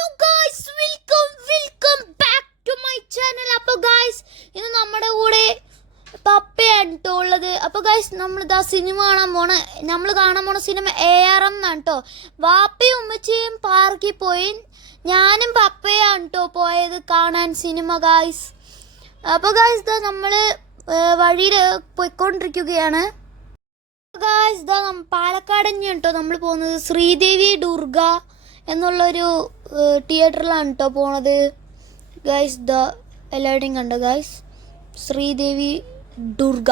Hello guys welcome welcome back to my channel അപ്പോൾ guys ഇന്ന് നമ്മുടെ കൂടെ പപ്പയാണ് കേട്ടോ ഉള്ളത്. അപ്പോൾ ഗായ്സ് നമ്മൾ ഇതാ സിനിമ കാണാൻ പോണ നമ്മൾ കാണാൻ പോണ സിനിമ എ ആർ എം എന്നാണ് കേട്ടോ വാപ്പയും ഉമ്മച്ചിയും പാർക്കിൽ പോയി. ഞാനും പപ്പയാണ് കേട്ടോ പോയത് കാണാൻ സിനിമ ഗായ്സ് അപ്പോൾ ഗായ്സ് ഇതാ നമ്മൾ വഴിയിൽ പോയിക്കൊണ്ടിരിക്കുകയാണ്. ഗായ്സ് ഇതാ പാലക്കാട് തന്നെയാണ് കേട്ടോ നമ്മൾ പോകുന്നത്. ശ്രീദേവി ദുർഗ എന്നുള്ളൊരു തിയേറ്ററിലാണ് കേട്ടോ പോണത്. ഗൈസ് ദ എല്ലാവരുടെയും കണ്ട guys Sreedevi Durga.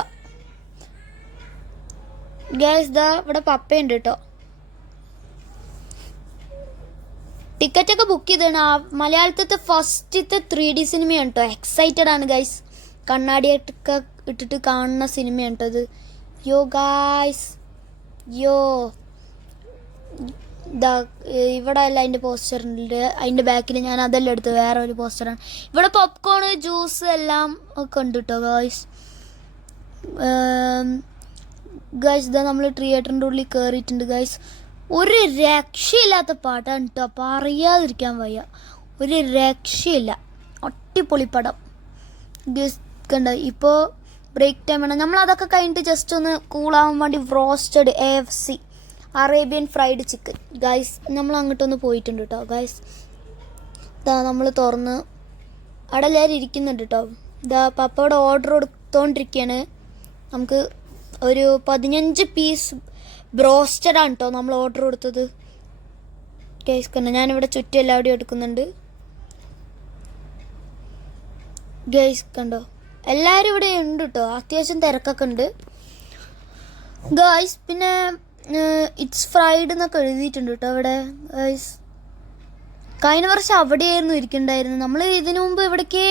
Guys the ഇവിടെ പപ്പയുണ്ട് കേട്ടോ ടിക്കറ്റ് ഒക്കെ ബുക്ക് ചെയ്താണ് മലയാളത്തിലത്തെ ഫസ്റ്റത്തെ ത്രീ ഡി സിനിമയാണ് കേട്ടോ എക്സൈറ്റഡ് ആണ് ഗൈസ് കണ്ണാടിയൊക്കെ ഇട്ടിട്ട് കാണുന്ന സിനിമയാണ് കേട്ടോ ഇത്. യോ ഗായ്സ് യോ ഇതാ ഇവിടെ അല്ല അതിന്റെ പോസ്റ്റർ ഉണ്ട്. അതിന്റെ ബാക്കിൽ ഞാൻ അതെല്ലാം എടുത്ത് വേറെ ഒരു പോസ്റ്ററാണ് ഇവിടെ പോപ്കോൺ ജ്യൂസ് എല്ലാം ഒക്കെ ഉണ്ട് കേട്ടോ ഗായ്സ് ഗൈസ് ഇതാ നമ്മൾ തിയേറ്ററിന്റെ ഉള്ളിൽ കയറിയിട്ടുണ്ട് ഗായ്സ് ഒരു രക്ഷയില്ലാത്ത പാട്ടാണ് കേട്ടോ പറയാതിരിക്കാൻ വയ്യ. ഒരു രക്ഷയില്ല. അട്ടിപ്പൊളി പടം. ഗസ് കണ്ട? ഇപ്പോൾ ബ്രേക്ക് ടൈം ആണ്. നമ്മൾ അതൊക്കെ കഴിഞ്ഞിട്ട് ജസ്റ്റ് ഒന്ന് കൂളാവാൻ വേണ്ടി roasted A F C Arabian fried chicken. Guys നമ്മൾ അങ്ങോട്ടൊന്ന് പോയിട്ടുണ്ട് കേട്ടോ ഗൈസ് ഇതാ നമ്മൾ തുറന്ന് അവിടെ എല്ലാവരും ഇരിക്കുന്നുണ്ട് കേട്ടോ ഇതാ പപ്പയുടെ ഓർഡർ കൊടുത്തോണ്ടിരിക്കുകയാണ് നമുക്ക് ഒരു പതിനഞ്ച് പീസ് ബ്രോസ്റ്റഡാണ് കേട്ടോ നമ്മൾ ഓർഡർ കൊടുത്തത്. ഗൈസ് കണ്ട? ഞാനിവിടെ ചുറ്റും എല്ലാവരുടെയും എടുക്കുന്നുണ്ട്. ഗൈസ് കണ്ടോ? എല്ലാവരും ഇവിടെ ഉണ്ട് കേട്ടോ അത്യാവശ്യം തിരക്കൊക്കെ ഉണ്ട്. ഗൈസ് പിന്നെ ഇറ്റ്സ് ഫ്രൈഡ് എന്നൊക്കെ എഴുതിയിട്ടുണ്ട് കേട്ടോ അവിടെ കഴിഞ്ഞ വർഷം അവിടെയായിരുന്നു ഇരിക്കണ്ടായിരുന്നത്. നമ്മൾ ഇതിനു മുമ്പ് ഇവിടേക്ക്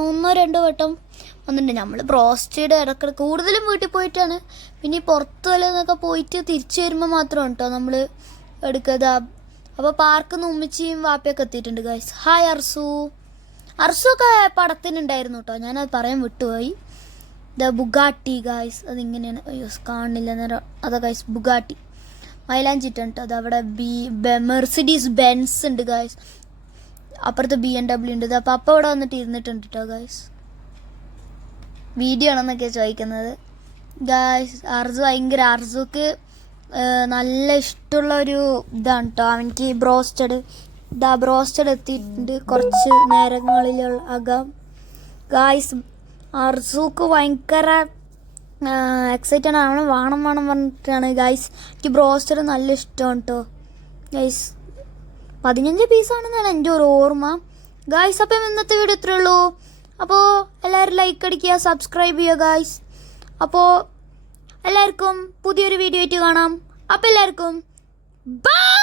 ഒന്നോ രണ്ടോ വട്ടം വന്നിട്ടുണ്ട്. നമ്മൾ ബ്രോസ്റ്റഡ് ഇടക്കിടക്ക് കൂടുതലും വീട്ടിൽ പോയിട്ടാണ്. പിന്നെ ഈ പുറത്ത് എന്നൊക്കെ പോയിട്ട് തിരിച്ചു വരുമ്പോൾ മാത്രമാണ് കേട്ടോ നമ്മൾ എടുക്കുക അപ്പോൾ പാർക്ക് ഉമ്മച്ചിയും വാപ്പയൊക്കെ എത്തിയിട്ടുണ്ട് ഗൈസ് ഹായ് അർസു. അർസു ഒക്കെ പടത്തിനുണ്ടായിരുന്നു കേട്ടോ. ഞാനത് പറയാൻ വിട്ടുപോയി. ദ ബുഗാട്ടി ഗായ്സ് അതിങ്ങനെയാണ്. അയ്യോ കാണില്ല നേരം അതാ ഗായ്സ് ബുഗാട്ടി. മൈലാഞ്ചിട്ടാണ് കേട്ടോ അത് അവിടെ ബി മെർസിഡീസ് ബെൻസ് ഉണ്ട് ഗായ്സ് അപ്പുറത്ത് ബി എം ഡബ്ല്യു ഉണ്ട്. അപ്പോൾ അപ്പം അവിടെ വന്നിട്ട് ഇരുന്നിട്ടുണ്ട് കേട്ടോ ഗായ്സ് വീഡിയോ ആണെന്നൊക്കെ ചോദിക്കുന്നത്. ഗായ്സ് അർജു ഭയങ്കര അർജുക്ക് നല്ല ഇഷ്ടമുള്ള ഒരു ഇതാണ് കേട്ടോ അവനിക്ക് ബ്രോസ്റ്റഡ് ഇതാ ബ്രോസ്റ്റഡ് എത്തിയിട്ടുണ്ട്. കുറച്ച് നേരങ്ങളിലുള്ള അകം. ഗായ്സ് അർസൂക്ക് ഭയങ്കര എക്സൈറ്റഡ് ആണ്. വേണം വേണം പറഞ്ഞിട്ടാണ്. ഗൈസ് എനിക്ക് ബ്രോസ്റ്റർ നല്ല ഇഷ്ടമാണ് കേട്ടോ ഗൈസ് പതിനഞ്ച് പീസാണെന്നാണ് എന്റെ ഒരു ഓർമ്മ. ഗൈസ് അപ്പം ഇന്നത്തെ വീഡിയോ ഇത്രയേ ഉള്ളൂ. അപ്പോൾ എല്ലാവരും ലൈക്ക് അടിക്കുക സബ്സ്ക്രൈബ് ചെയ്യുക ഗൈസ് അപ്പോൾ എല്ലാവർക്കും പുതിയൊരു വീഡിയോ ആയിട്ട് കാണാം. അപ്പോൾ എല്ലാവർക്കും ബൈ